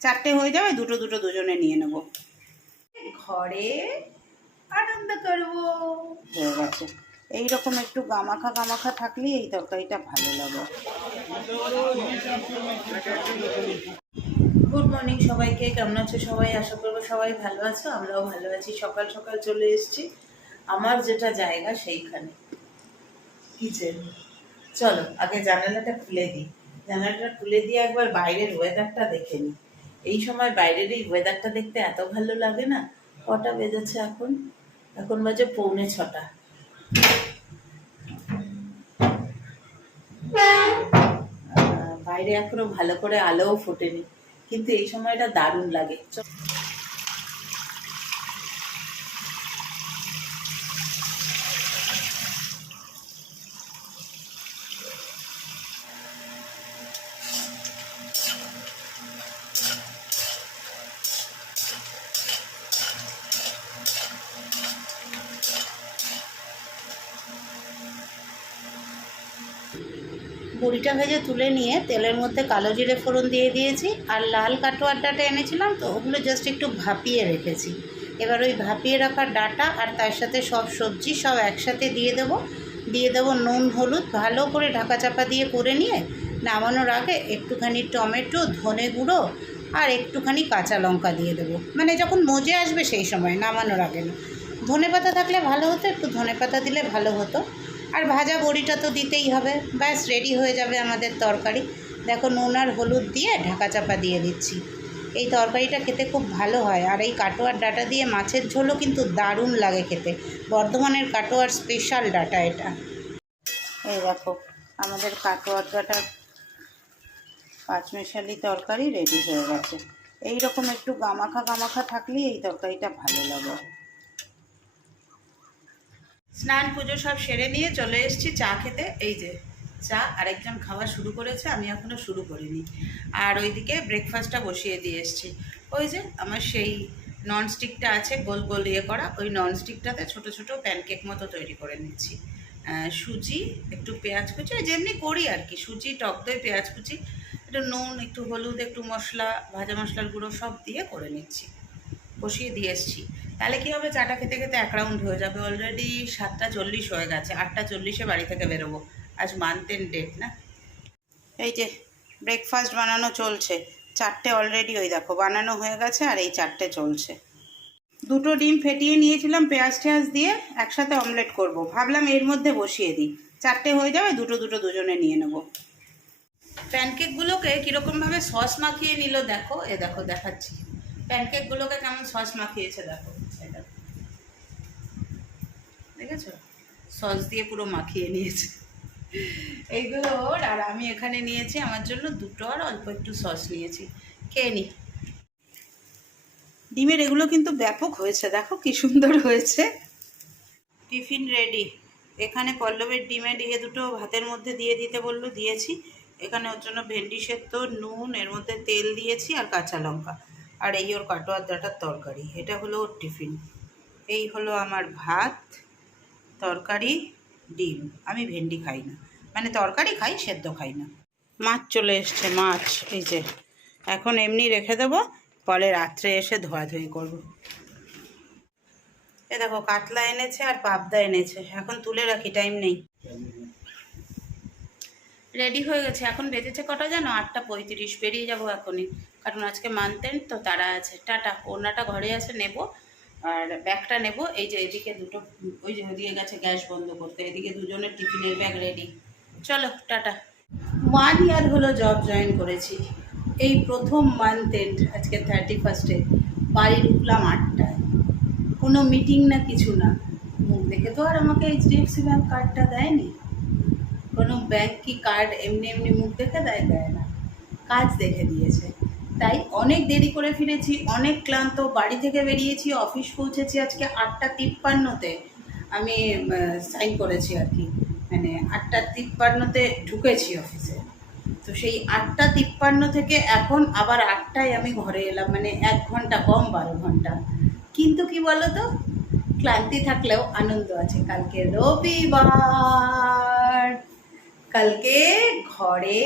চারটে হয়ে যাবে দুটো দুটো দুজনে নিয়ে নেব। ঘরে আনন্দ করব। হয়ে গেছে। এইরকম একটু গামাখা গামাখা থাকলেই এই তরকারিটা ভালো লাগে। গুড মর্নিং সবাইকে কেমন আছো সবাই? আশা করব সবাই ভালো আছো আমরাও ভালো আছি। সকাল সকাল চলে এসেছি আমার যেটা জায়গা সেইখানে। কিচেন চলো আগে জানালাটা খুলে দিই। জানালাটা খুলে দিয়ে একবার বাইরের ওয়েদারটা দেখে নিই। এই সময় বাইরের এই ওয়েদারটা দেখতে এত ভালো লাগে না? কটা বেজেছে এখন? এখন বাজে পৌনে ছটা। বাইরে এখনও ভালো করে আলোও ফোটেনি, কিন্তু এই সময়টা দারুণ লাগে। বড়িটা ভেজে তুলে নিয়ে তেলের মধ্যে কালো জিরে ফোড়ন দিয়ে দিয়েছি আর লাল কাটোয়ার ডাটা এনেছিলাম তো ওগুলো জাস্ট একটু ভাপিয়ে রেখেছি। এবার ওই ভাপিয়ে রাখা ডাটা আর তার সাথে সব সবজি সব একসাথে দিয়ে দেবো। দিয়ে দেবো নুন, হলুদ, ভালো করে ঢাকা চাপা দিয়ে করে নিয়ে নামানোর আগে একটুখানি টমেটো, ধনে গুঁড়ো আর একটুখানি কাঁচা লঙ্কা দিয়ে দেবো। মানে যখন মজে আসবে সেই সময়, নামানোর আগে। না ধনে পাতা থাকলে ভালো হতো, একটু ধনে পাতা দিলে ভালো হতো। আর ভাজা বড়িটা তো দিতেই হবে। ব্যাস রেডি হয়ে যাবে আমাদের তরকারি। দেখো, নুন আর হলুদ দিয়ে ঢাকা চাপা দিয়ে দিচ্ছি। এই তরকারিটা খেতে খুব ভালো হয়। আর এই কাটোয়ার ডাটা দিয়ে মাছের ঝোলও কিন্তু দারুণ লাগে খেতে। বর্ধমানের কাটোয়ার স্পেশাল ডাটা এটা। এই দেখো, আমাদের কাটোয়ার ডাটার পাঁচমেশালি তরকারি রেডি হয়ে গেছে। এই রকম একটু গামাখা গামাখা থাকলেই এই তরকারিটা ভালো লাগে। স্নান, পুজো সব সেরে নিয়ে চলে এসেছি চা খেতে। এই যে চা আরেকজন খাওয়া শুরু করেছে, আমি এখনও শুরু করিনি। আর ওইদিকে ব্রেকফাস্টটা বসিয়ে দিয়ে এসেছি। ওই যে আমার সেই ননস্টিকটা আছে, গোল গোল ইয়ে করা, ওই ননস্টিকটাতে ছোট ছোট প্যানকেক মতো তৈরি করে নিচ্ছি। সুজি, একটু পেঁয়াজ কুচি যেমনি করি আর কি, সুজি, টক দই, পেঁয়াজ কুচি, একটু নুন, একটু হলুদ, একটু মশলা, ভাজা মশলার গুঁড়ো সব দিয়ে করে নিচ্ছি। বসিয়ে দিয়ে এসছি। তাহলে কী হবে? চাটা খেতে খেতে এক রাউন্ড হয়ে যাবে। অলরেডি সাতটা চল্লিশ হয়ে গেছে। আটটা চল্লিশে বাড়ি থেকে বেরোবো। আজ মান্থেন ডেট না? এই যে ব্রেকফাস্ট বানানো চলছে। চারটে অলরেডি ওই দেখো, বানানো হয়ে গেছে আর এই চারটে চলছে। দুটো ডিম ফেটিয়ে নিয়েছিলাম পেঁয়াজ টেয়াজ দিয়ে, একসাথে অমলেট করব। ভাবলাম এর মধ্যে বসিয়ে দিই। চারটে হয়ে যাবে, দুটো দুটো দুজনে নিয়ে নেব। প্যানকেকগুলোকে কীরকমভাবে সস মাখিয়ে নিল দেখো? এ দেখো, দেখাচ্ছি। প্যানকেকগুলোকে কেমন সস মাখিয়েছে দেখো। দেখেছ? সস দিয়ে পুরো মাখিয়ে নিয়েছে। এইগুলো ওর, আর আমি এখানে নিয়েছি আমার জন্য দুটো, আর অল্প একটু সস নিয়েছি। খেয়ে নি। ডিমের এগুলো কিন্তু ব্যাপক হয়েছে, দেখো কি সুন্দর হয়েছে। Tiffin ready. এখানে পল্লবের ডিমের দিয়ে দুটো ভাতের মধ্যে দিয়ে দিতে বলল, দিয়েছি। এখানে ওর জন্য ভেন্ডি সেদ্ধ, নুন, এর মধ্যে তেল দিয়েছি, আর কাঁচা লঙ্কা। আর এই ওর কাটোয়ার ডাটার তরকারি, এটা হলো ওর টিফিন। এই হলো আমার ভাত। তরকারি, ডিম। আমি ভেন্ডি খাই না। মানে তরকারি খাই, সেদ্ধ খাই না। মাছ চলে এসছে, মাছ। এই যে, এখন এমনি রেখে দেবো, পরে রাত্রে এসে ধোয়াধুয়ি করব। এ দেখো, কাতলা এনেছে আর পাবদা এনেছে। এখন তুলে রাখি, টাইম নেই। রেডি হয়ে গেছে। এখন বেজেছে কটা জানো? আটটা পঁয়ত্রিশ। বেরিয়ে যাব এখনই। কারণ আজকে মানতেন তো তারা আছে। টাটা। ওনাটা ঘরে আছে, নেব। আর ব্যাগটা নেব। এই যে এদিকে দুটো, ওই যে দিয়ে গেছে গ্যাস বন্ধ করতে। এদিকে দুজনের টিফিনের ব্যাগ রেডি চলো, টাটা। ওয়ান ইয়ার হলো জব জয়েন করেছি। এই প্রথম মান্থ এন্ড আজকে থার্টি ফার্স্টে বাড়ি ঢুকলাম আটটায়। কোনো মিটিং না, কিছু না। মুখ দেখে তো আর আমাকে এইচডিএফসি ব্যাঙ্ক কার্ডটা দেয়নি। কোনো ব্যাংক কি কার্ড এমনি এমনি মুখ দেখে দেয়? দেয় না। কাজ দেখে দিয়েছে। তাই অনেক দেরি করে ফিরেছি, অনেক ক্লান্ত, বাড়ি থেকে বেরিয়েছি অফিস পৌঁছেছি আজকে আটটা তিপ্পান্নতে। আমি সাইন করেছি আর কি। মানে আটটা তিপ্পান্নতে ঢুকেছি অফিসে তো সেই আটটা তিপ্পান্ন থেকে এখন আবার আটটায় আমি ঘরে এলাম মানে এক ঘণ্টা কম, বারো ঘণ্টা। কিন্তু কি বলো তো ক্লান্তি থাকলেও আনন্দ আছে। কালকে রবিবার, কালকে ঘরে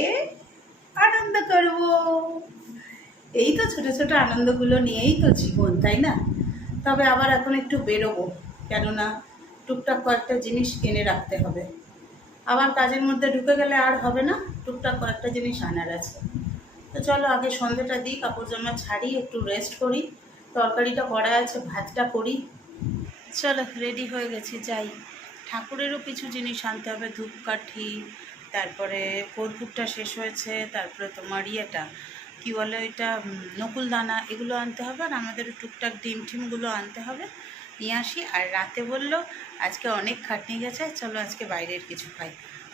আনন্দ করব। এই তো ছোট ছোট আনন্দগুলো নিয়েই তো জীবন, তাই না? তবে আবার এখন একটু বেরোবো, কেননা টুকটাক কয়েকটা জিনিস কিনে রাখতে হবে। আবার কাজের মধ্যে ঢুকে গেলে আর হবে না, টুকটাক কয়েকটা জিনিস আনার আছে। তো চলো আগে সন্ধ্যেটা দিই, কাপড় জামা ছাড়ি, একটু রেস্ট করি, তরকারিটা করা আছে, ভাতটা করি। চলো রেডি হয়ে গেছি, যাই। ঠাকুরেরও কিছু জিনিস আনতে হবে, ধূপকাঠি, তারপরে কর্পূরটা শেষ হয়েছে, তারপরে তোমার ইয়েটা কী বলে ওইটা নকুল দানা এগুলো আনতে হবে আর আমাদের টুকটাক ডিম টিমগুলো আনতে হবে। নিয়ে আসি আর রাতে বলল, আজকে অনেক খাটনি গেছে, চলো আজকে বাইরের কিছু খাই।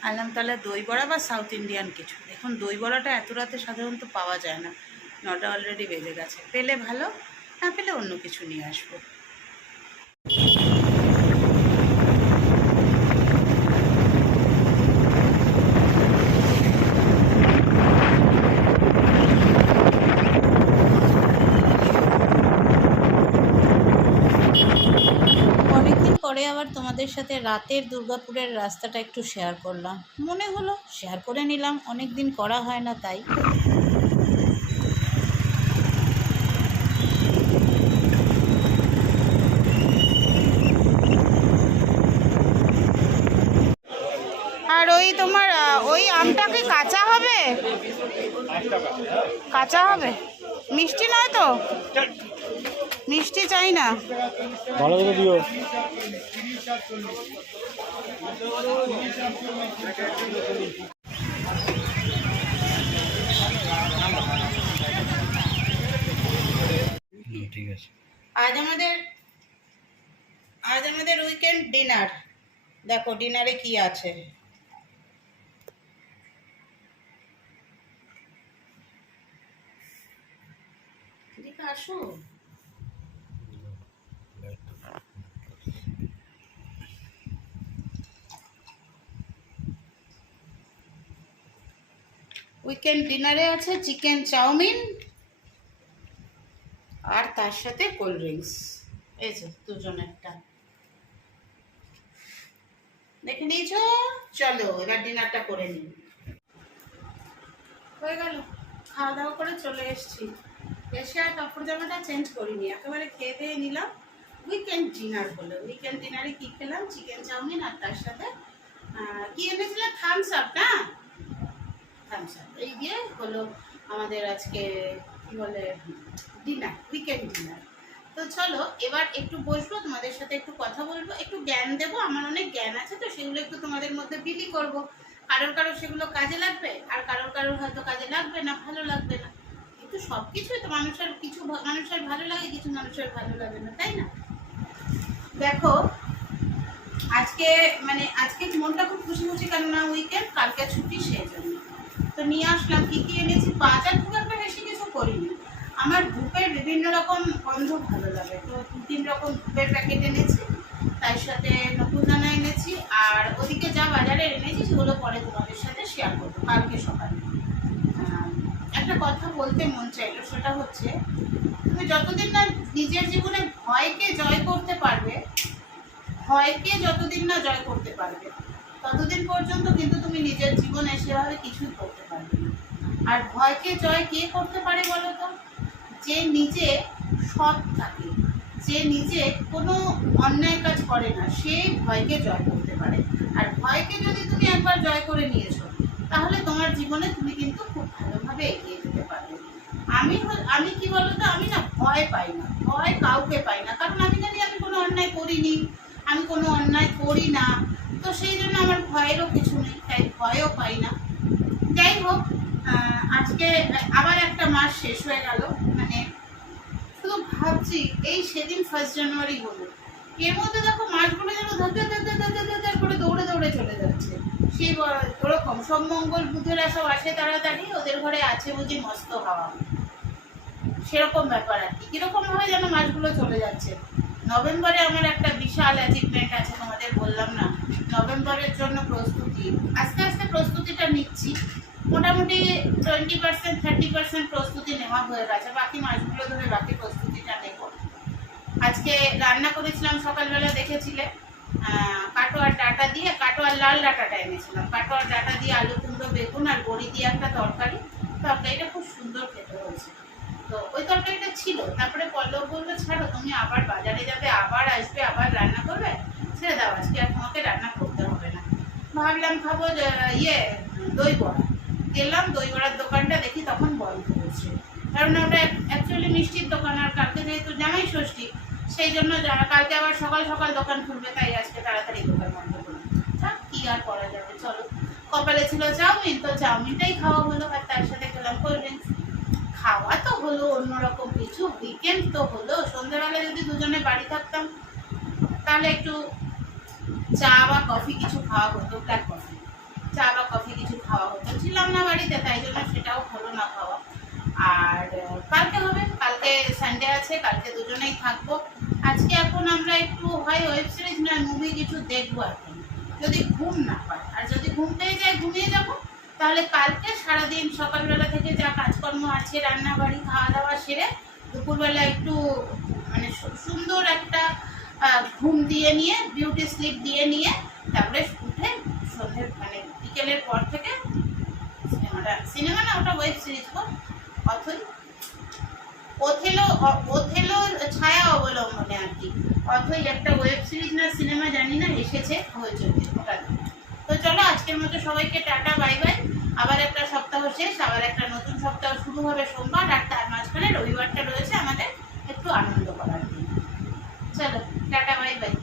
আনলাম তাহলে দই বড়া বা সাউথ ইন্ডিয়ান কিছু। এখন দই বড়াটা এত রাতে সাধারণত পাওয়া যায় না। নটা অলরেডি বেজে গেছে। পেলে ভালো, না পেলে অন্য কিছু নিয়ে আসব অনেকদিন পরে তোমাদের সাথে রাতের দুর্গাপুরের রাস্তাটা একটু শেয়ার করলাম। মনে হলো শেয়ার করে নিলাম অনেক দিন করা হয় না তাই। আর ওই তোমার, ওই আমটা কি কাঁচা হবে? কাঁচা হবে? মিষ্টি নয় তো? মিষ্টি চাই না। ভালো করে দিও। ঠিক আছে। আজ আমাদের আজ আমাদের উইকেন্ড ডিনার দেখো ডিনারে কি আছে? আসো। উইকেন্ড ডিনারে আছে চিকেন চাউমিন আর তার সাথে কোল্ড ড্রিঙ্কস এই যে দুজনেরটা দেখে নিয়েছো? চলো, এবার ডিনারটা করে নিই। হয়ে গেল। খাওয়া দাওয়া করে চলে এসেছি। এসে আর কাপড় জামাটা চেঞ্জ করিনি। একেবারে খেয়ে দিয়ে নিলাম। উইকেন্ড ডিনার হলো। উইকেন্ড ডিনারে কি খেলাম? চিকেন চাউমিন আর তার সাথে কি এনেছিলাম থামস আপ না? থামস এই দিয়ে হলো আমাদের আজকে, কি বলে ডিনার উইকেন্ড ডিনার তো চলো, এবার একটু বসবো, তোমাদের সাথে একটু কথা বলব, একটু জ্ঞান দেবো, আমার অনেক জ্ঞান আছে, তো সেগুলো একটু তোমাদের মধ্যে বিলি করব। কারোর কারোর সেগুলো কাজে লাগবে, আর কারোর কারোর হয়তো কাজে লাগবে না, ভালো লাগবে না। কিন্তু সব কিছুই তো মানুষের, কিছু মানুষের ভালো লাগে, কিছু মানুষের ভালো লাগে না, তাই না? দেখো, আজকে মানে আজকে মনটা খুব খুশি খুশি কেননা উইকেন্ড কালকে ছুটি, সেই জন্য। তো নিয়ে আসলাম, কি কি এনেছি? বাজার খুব একটা বেশি কিছু করিনি। আমার ধূপের বিভিন্ন রকম গন্ধ ভালো লাগে। তো দু তিন রকম ধূপের প্যাকেট এনেছি, তার সাথে নকুলদানা এনেছি, আর ওদিকে যা বাজারে এনেছি, সেগুলো পরে তোমাদের সাথে শেয়ার করব কালকে সকালে। একটা কথা বলতে মন চাইলো, সেটা হচ্ছে, তুমি যতদিন না নিজের জীবনে ভয়কে জয় করতে পারবে, ভয়কে যতদিন না জয় করতে পারবে ততদিন পর্যন্ত কিন্তু তুমি নিজের জীবনে সেভাবে কিছুই করতে পারবে না। আর ভয়কে জয় কে করতে পারে বলো তো? যে নিজে সৎ থাকে, যে নিজে কোনো অন্যায় কাজ করে না, সে ভয়কে জয় করতে পারে। আর ভয়কে যদি তুমি একবার জয় করে নিয়েছো, তাহলে তোমার জীবনে তুমি কিন্তু খুব ভালোভাবে এগিয়ে যেতে পারবে। আমি আমি কি বলতো আমি না ভয় পাই না, ভয় কাউকে পাই না। কারণ আমি জানি আমি কোনো অন্যায় করিনি, আমি কোনো অন্যায় করি না। তো সেই জন্য আমার ভয়েরও কিছু নেই, তাই ভয়ও পাই না। যাই হোক আজকে আবার একটা মাস শেষ হয়ে গেল মানে শুধু ভাবছি এই সেদিন ফার্স্ট জানুয়ারি হলো। এর মধ্যে দেখো মাসগুলো যেন ধরতে ধরতে ধরতে ধরতে করে দৌড়ে দৌড়ে চলে যাচ্ছে। সেই ওরকম সব মঙ্গল বুধেরা সব আসে তাড়াতাড়ি, ওদের ঘরে আছে বুঝি মস্ত হাওয়া। সেরকম ব্যাপার আর কি। কীরকম ভাবে যেন মাসগুলো চলে যাচ্ছে। নভেম্বরে আমার একটা বিশাল অ্যাচিভমেন্ট আছে, তোমাদের বললাম না। নভেম্বরের জন্য প্রস্তুতি। আস্তে আস্তে প্রস্তুতিটা নিচ্ছি। মোটামুটি টোয়েন্টি পার্সেন্ট থার্টি পার্সেন্ট প্রস্তুতি নেওয়া হয়ে গেছে। বাকি মাসগুলো ধরে বাকি প্রস্তুতিটা নেব। আজকে রান্না করেছিলাম সকালবেলা, দেখেছিলে? কাটোয়ার ডাটা দিয়ে কাটোয়ার লাল ডাটাটা এনেছিলাম। কাটোয়ার ডাটা দিয়ে আলু, কুমড়ো, বেগুন আর বড়ি দিয়ে একটা তরকারি। তরকারিটা খুব সুন্দর খেতে হয়েছে। তো ওই তরকারিটা ছিল। তারপরে পল্লব বলল, ছাড়ো, তুমি আবার বাজারে যাবে, আবার আসবে, আবার রান্না করবে? ছেড়ে দাও, আজকে আর তোমাকে রান্না করতে হবে না। ভাবলাম খাব ইয়ে দই বড়া। গেলাম, দই বড়ার দোকানটা দেখি তখন বন্ধ হয়েছে। কারণ ওটা অ্যাকচুয়ালি মিষ্টির দোকান, আর কালকে যেহেতু জামাই ষষ্ঠী, সেই জন্য কালকে আবার সকাল সকাল দোকান খুলবে, তাই আজকে তাড়াতাড়ি দোকান বন্ধ করলাম। কি আর করা যাবে, চলো। কপালে ছিল চাউমিন, তো চাউমিনটাই খাওয়া হলো, আর তার সাথে খেলাম কোল্ড ড্রিঙ্কস। খাওয়া তো হলো, অন্যরকম কিছু। উইকেন্ড তো হলো। সন্ধ্যাবেলা যদি দুজনে বাড়ি থাকতাম, তাহলে একটু চা বা কফি কিছু খাওয়া হতো ব্ল্যাক কফি চা বা কফি কিছু খাওয়া হতো। ছিলাম না বাড়িতে, তাই জন্য সেটাও হলো না খাওয়া। আর কালকে হবে, কালকে সানডে আছে, কালকে দুজনেই থাকব। আজকে এখন আমরা একটু হয় ওয়েব সিরিজ না মুভি কিছু দেখব এখন। যদি ঘুম না পায়। আর যদি ঘুম পেয়ে যায়, ঘুমিয়ে যাব, তাহলে কালকে সারাদিন সকালবেলা থেকে যা কাজকর্ম আছে রান্না বাড়ি খাওয়া দাওয়া সেরে দুপুরবেলা একটু মানে সুন্দর একটা ঘুম দিয়ে নিয়ে বিউটি স্লিপ দিয়ে নিয়ে, তারপরে উঠে সন্ধ্যে মানে বিকেলের পর থেকে সিনেমাটা সিনেমা না, ওটা ওয়েব সিরিজ গো। অথই ওথেলো ওথেলো ছায়া অবলম্বনে আর কি। অথই একটা ওয়েব সিরিজ না, সিনেমা জানি না, এসেছে হয়েছে ওটা তো চলো, আজকের মতো সবাইকে টাটা বাই বাই আবার একটা সপ্তাহ শেষ, আবার একটা নতুন সপ্তাহ শুরু হবে সোমবার, আর তার মাঝখানে রবিবারটা রয়েছে আমাদের একটু আনন্দ করার দিন চলো। Tata bye bye